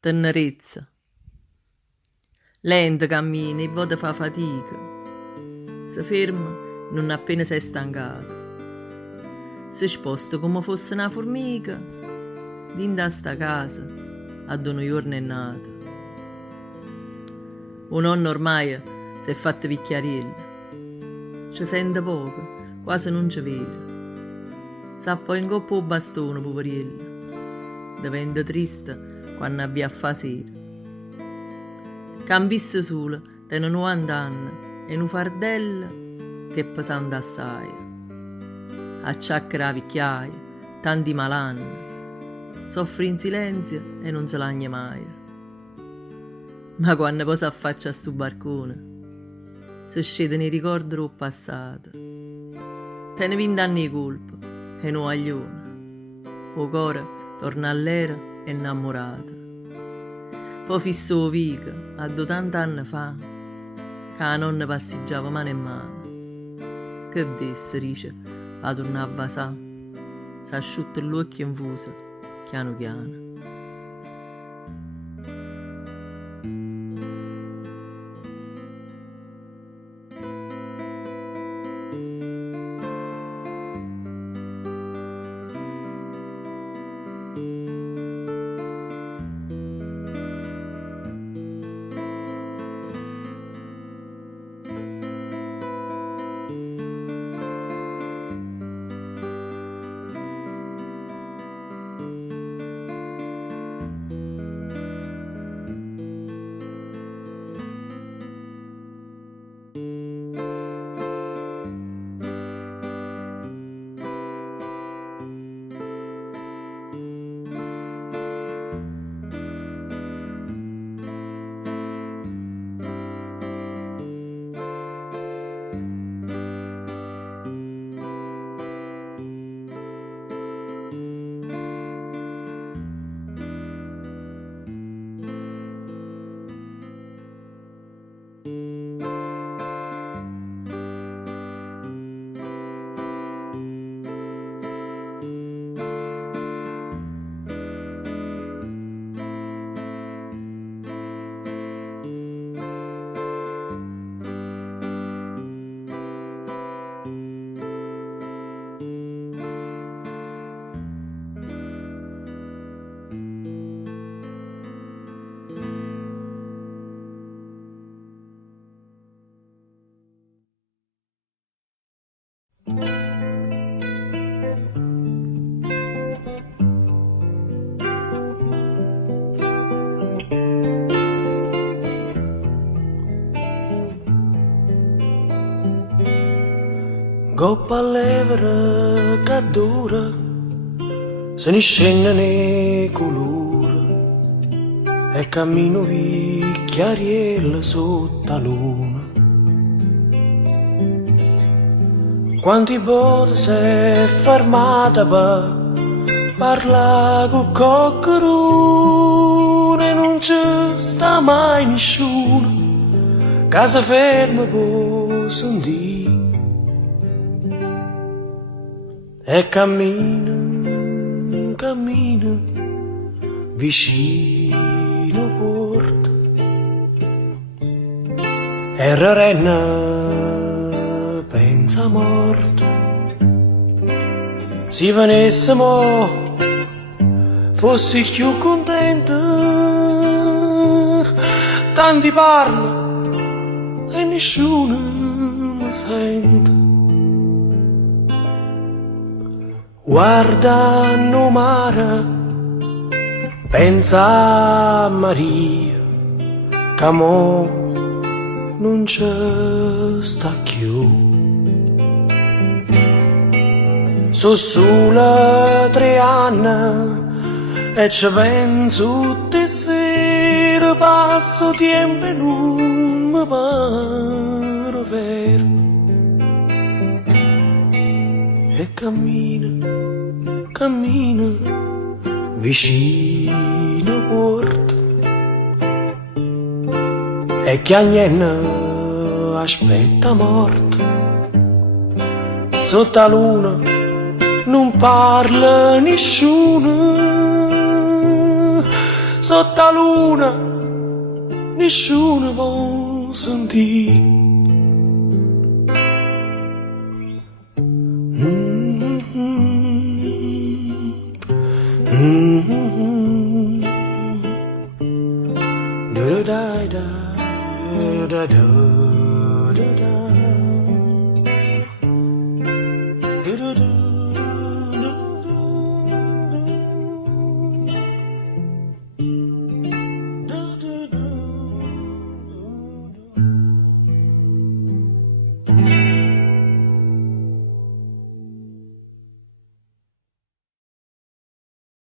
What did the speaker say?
tenerezza. Lenta cammina e vota fa fatica. Si ferma non appena sei stancato. Si sposta come fosse una formica dinda a sta casa a dono giorno è nato. Un nonno ormai si è fatto vicchiariello. Ci sente poco, quasi non ci vede. Sa poi in coppa il bastone, poveriello. Diventa triste quando abbia a fa sera. Cambisse sola, tiene 90 anni e un fardello che è pesante assai. Acciacca la vecchiaia, tanti malanni, soffre in silenzio e non se lagna mai. Ma quando poi si affaccia a sto barcone, si scedono i ricordi del passato. Tiene 20 anni di colpa e non aglione. O cuore torna all'era e innamorato. Poi fissò vica a 80 anni fa, che la nonna passeggiava mano in mano. Che disse, dice, a tornare a vasà, si asciutta l'occhio in fuso, piano piano. Coppa levere che dura, se ne scendono i colori, e cammino vicchiariello sotto la luna. Quanti volte si è fermata per parlare con qualcuno e non ci sta mai nessuno, casa ferma può sentire. E cammina, cammina, vicino porta. E Rarenna pensa a morte. Se venissimo, fossi più contenta. Tanti parla e nessuno mi sente. Guarda no mare, pensa a Maria, che mo non ci sta più. Sono solo 3 anni e ci penso tutte sere, passo tempo e non mi pare vero. E cammina, cammina, vicino porta. E chiagnenna aspetta morte. Sotto la luna non parla nessuno, sotto la luna, nessuno può sentire. Da da da da da.